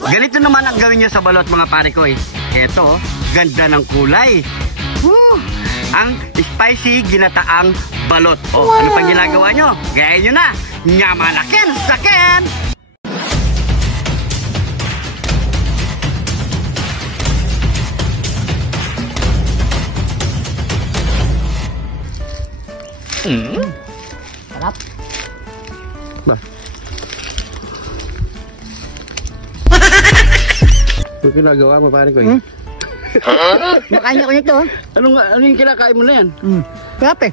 Ganito naman ang gawin nyo sa balot mga pare ko eh. Eto, ganda ng kulay. Woo! Ang spicy ginataang balot. O, ano pang ginagawa nyo? Gayahin nyo na. Nyamanakin sakin! Sarap. Ba? Ano ginagawa mo pare ko eh? Makain ako nito. Ano yung kinakain mo na yan? Sarap eh.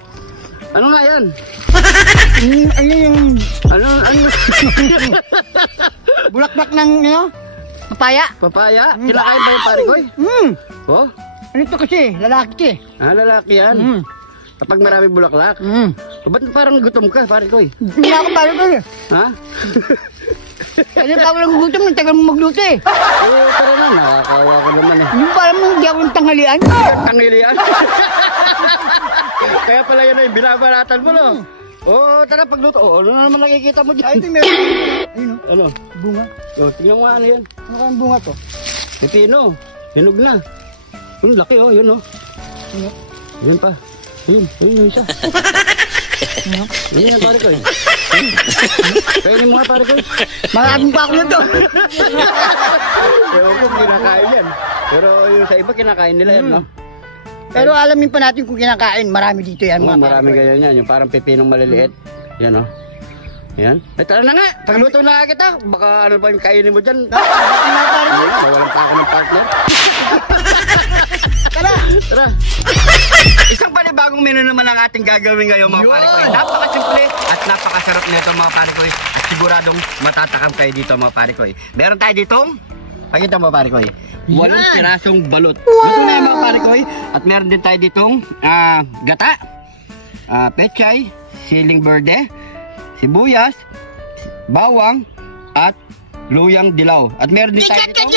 Ano nga yan? Ano yung Ano? bulaklak ng papaya? Papaya? Kinakain ba yung pare ko eh? Oh? Ano ito kasi? Lalaki eh. Ah, lalaki yan. Kapag marami bulaklak. Ba't parang gutom ka pare ko eh? Hindi ako pala ko eh. Ha? Kasi pa ako nagugutom, nagtagal mo magluto eh. Tara na, nakakawa ko naman eh. Yung parang hindi ako ng tanghalian. Tanghilian? Kaya pala yun eh, binabaratan mo no? Oo, tara pagluto. Ano na naman nakikita mo dyan? Ito meron. Ayun o. Ano? Bunga. Tingnan mo ano yan. Ano kayang bunga to? Pipino. Hinog na. Yung laki oh, yun oh. Yun pa. Yun yung isa. Yun yung pare ko eh. Kainin mo nga pare ko eh. Maraming pa ako nito. Ewan ko kinakain yan. Pero yung sa iba kinakain nila yan no? Pero alamin pa natin kung kinakain. Marami dito yan mga Marami ganyan yan. Yung parang pipinong maliliit. Yan oh. Yan. Ay tara na nga. Pagluto na kita. Baka ano pa yung kainin mo dyan. Mawalan pa ako ng partner. Tara! Tara! Isang panibagong menu naman ang ating gagawin ngayon mga pare ko. Napakasimple at napakasarap nito mga pare ko. At siguradong matatakam kayo dito mga pare ko. Meron tayo ditong, pakita mo pare ko, 8 pirasong balot. Gusto na yung mga pare ko. At meron din tayo ditong gata, pechay, siling berde, sibuyas, bawang, at luyang dilaw. At meron din tayo ditong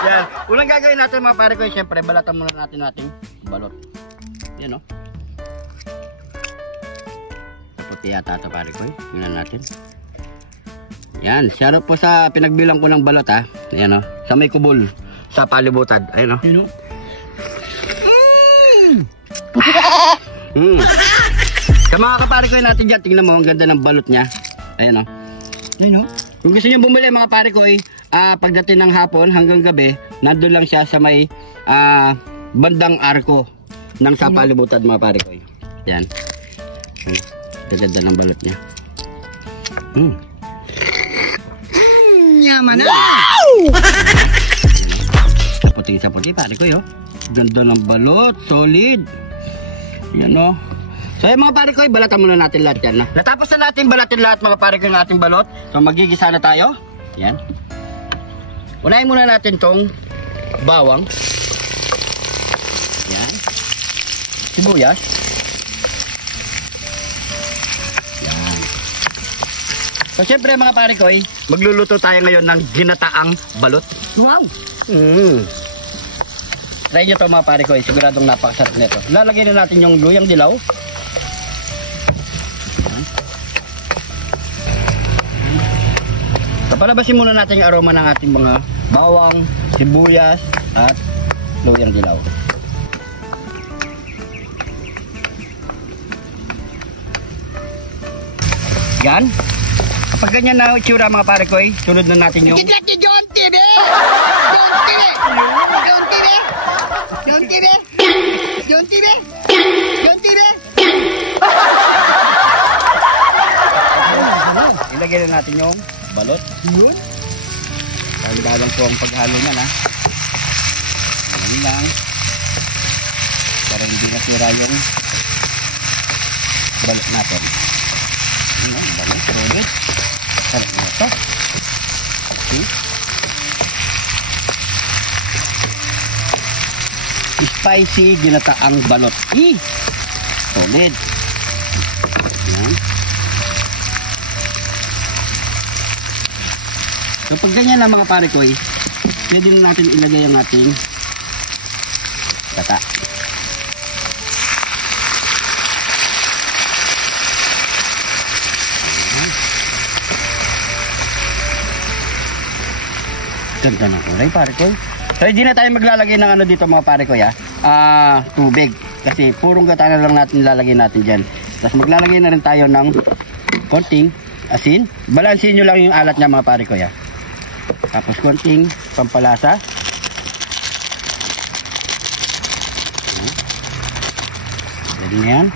yan. Unang gagawin natin mga pare ko, siyempre balatan muna natin ating balot. Yan o. Kaputi yata ito pare ko. Tingnan natin. Yan. Sarap po sa pinagbilang ko ng balot ha. Yan o. Sa may kubol. Sa palibutad. Ayan o. Yun o. Sa mga kapare ko natin dyan, tingnan mo, ang ganda ng balot niya. Ayan o. Ayun o. Kung gusto niyo bumili mga pare ko, pagdating ng hapon hanggang gabi, nandun lang siya sa may bandang arko ng sapalibutad mga pare ko. Yan. Ganda ng balot niya. Yaman na! Sa puti pare ko yo. Ganda ng balot, solid. Yan o. So yung mga pare ko, balatan muna natin lahat yan. Natapos na natin balatin lahat mga pare ko ng ating balot. So magigisa na tayo. Yan. Unahin muna natin tong bawang. Yan. Sibuyas. Yan. So syempre mga pare ko, magluluto tayo ngayon ng ginataang balot. Wow! Try nyo ito mga pare ko, siguradong napakasarap nito. Lalagyan na natin yung luyang dilaw. So palabasin muna natin yung aroma ng ating mga bawang, sibuyas, at luyang dilaw. Yan. Kapag ganyan na itsura mga pare ko, sunod na natin yung... John TV! John TV! John TV! John TV! Ilagay na natin yung balot. Yun? Dalang po ang paghalo niyan ha. Ayan lang. Para hindi nasira yung balot natin. Ayan, balot. Rolling. Sarap na ito. Okay. Spicy ginataang balot. Solid. Ayan. So pag ganyan na mga pare ko, pwede na natin ilagay ang ating gata. Ganda ng kulay, pare ko. So, hindi na tayo maglalagay ng ano dito mga pare ko, ya. Tubig. Kasi purong gata na lang natin lalagay natin dyan. Tapos maglalagay na rin tayo ng konting asin. Balansin nyo lang yung alat niya mga pare ko, ya. Tapos konting pampalasa. Pwede na yan.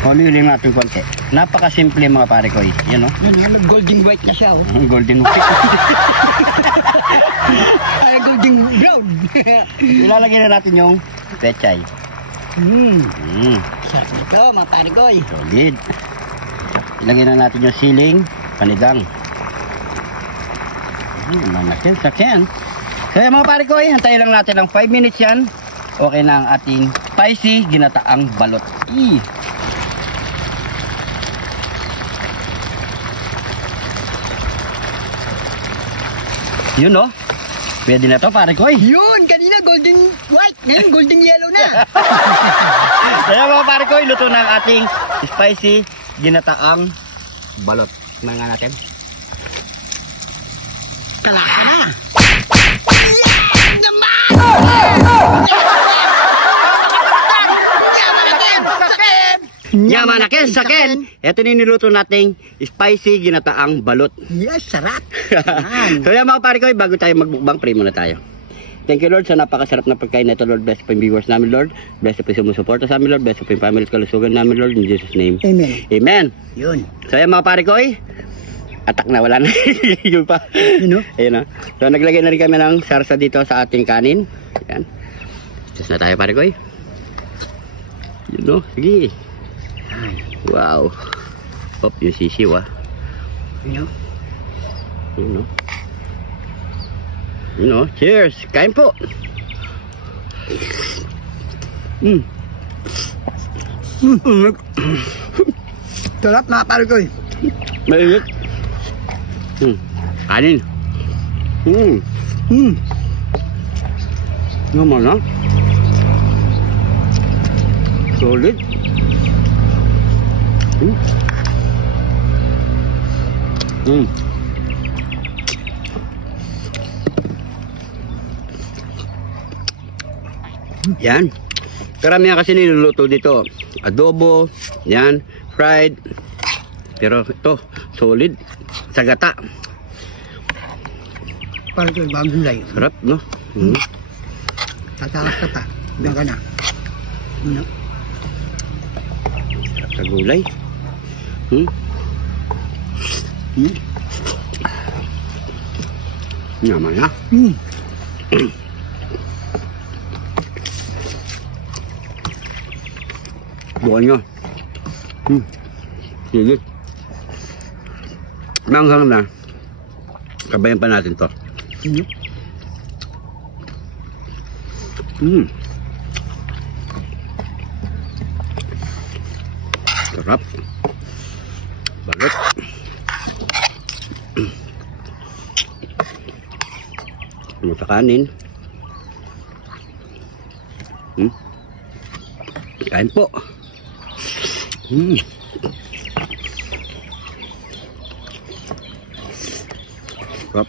Kunin natin konti. Napakasimple mga pare ko. Yan o. Yan, golden white na siya, oh. Golden white. Ay, golden brown. Ilalagay na natin yung pechay. Sarap nito, mga parigoy. Solid. Ilagay na natin yung siling panigang. Mamasin, sakyan. So yung mga parigoy, hantayin lang natin ng 5 minutes yan. Okay na ang ating spicy ginataang balot. Yun no? Pwede na to pare ko. Yun, kanina golden white, ngayon golden yellow na. Kaya mga pare ko, luto na ang ating spicy ginataang balot. Mga natin. Kalaka na. Yaman na ken, saken. Ito na niluto nating spicy ginataang balot. Yes, sarap. So yan mga pare ko, bago tayo magbukbang, pray muna tayo. Thank you Lord sa napakasarap na pagkain na ito Lord. Bless po yung viewers namin Lord. Bless po yung sumusuporta sa amin Lord. Bless po yung family at kalusugan namin Lord. In Jesus name. Amen. Amen. Yun. So yan mga pare ko, atak na, wala na. Yun pa. Yun o. Ayun o. So naglagay na rin kami ng sarsa dito sa ating kanin. Yan. Just na tayo pare ko. Yun o. Sige. Wow. Hop, yung sisiw ah. Yun o. Yun o. Yun o. Cheers. Kain po. Sarap mga parigoy. Mainit. Kanin. Naman ha. Solid. Yan. Karamihan kasi niluluto dito. Adobo, yan, fried. Pero ito, solid. Sa gata. Parigoy, bagong lay. Sarap, no? Tatakas ka pa. Diyan ka na. Yun o. Sarap sa gulay. Naman ha. Bukan nyo. Sige. Manghang na. Kabayan pa natin to. Yun o. Sarap. Balot. Ano sa kanin. Kain po. Sarap.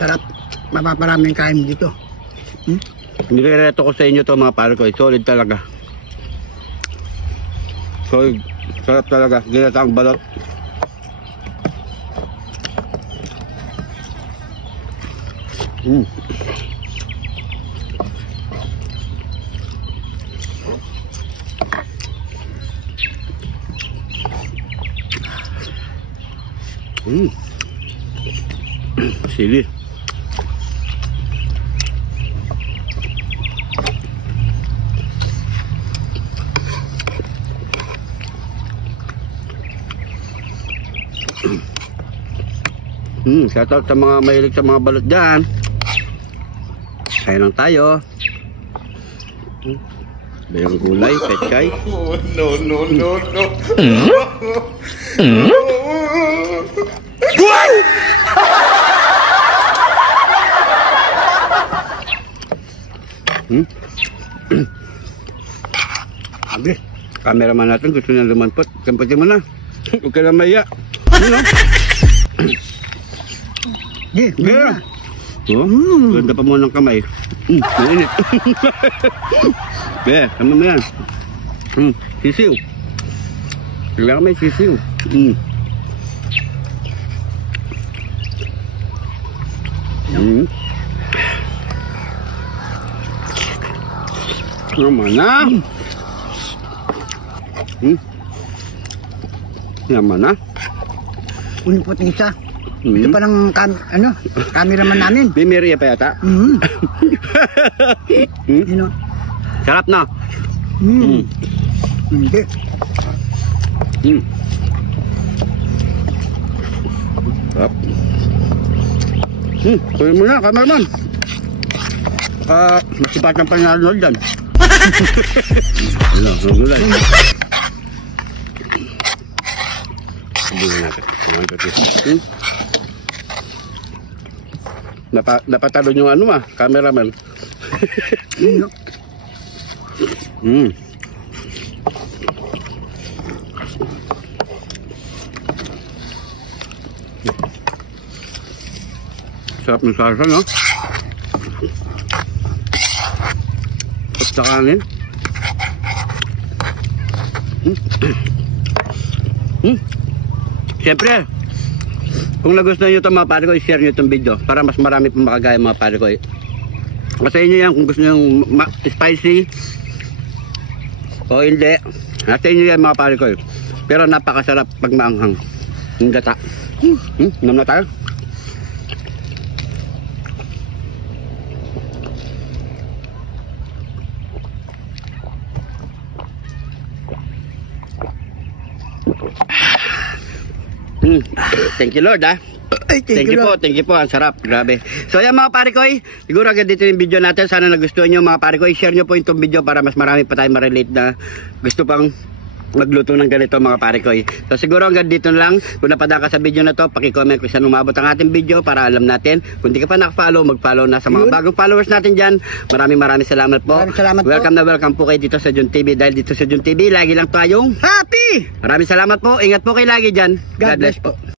Sarap. Mapaparaming kain dito. Nirereto ko sa inyo to mga pare ko. Solid talaga. Solid. Sarap talaga. Ginataang balot. Sili. Shoutout sa mga mahilig sa mga balot dyan. Kaya lang tayo. Bayang gulay, pechay. Oh, no, no, no, no. Abi, cameraman natin gusto niya lumanpot. Kamputin mo na. Huwag ka na maya. Ano? Meron. Oh, ganda pa mo ng kamay. Mainit. Be, tama mo yan. Sisiw. Kailangan may sisiw. Naman na. Naman na. Unipot ng isa. Ito pa ng cameraman namin. Bimeria pa yata. Yun o. Sarap na. Hindi. Sarap. Tuloy mo na, cameraman. Masipat ng panalo dyan. Ano, ang gulay. Sabihin natin. Napatalo yung ano cameraman. Sarap ng salsa, no? At sa kanin. Siyempre, kung nagustuhan nyo ito mga pare ko, i-share nyo itong video para mas marami pang makagaya mga pare ko. Sa inyo yan kung gusto nyo spicy o hindi. Sa inyo yan mga pare ko. Pero napakasarap pag maanghang. Yung gata. Nam na tayo. Thank you Lord Thank you po, ang sarap, grabe. So ayan mga pare ko, siguro agad dito yung video natin. Sana nagustuhan nyo mga pare ko, share nyo po itong video para mas marami pa tayo ma-relate na gusto pang magluto ng ganito mga pare ko. So siguro hanggang dito lang. Kung napadaan ka sa video na to, paki-comment kung saan umabot ang ating video para alam natin. Kung di ka pa naka-follow, mag-follow na sa mga bagong followers natin dyan. Maraming salamat po. Welcome na welcome po kayo dito sa Jun TV. Dahil dito sa Jun TV, lagi lang tayong happy! Maraming salamat po. Ingat po kayo lagi dyan. God bless po.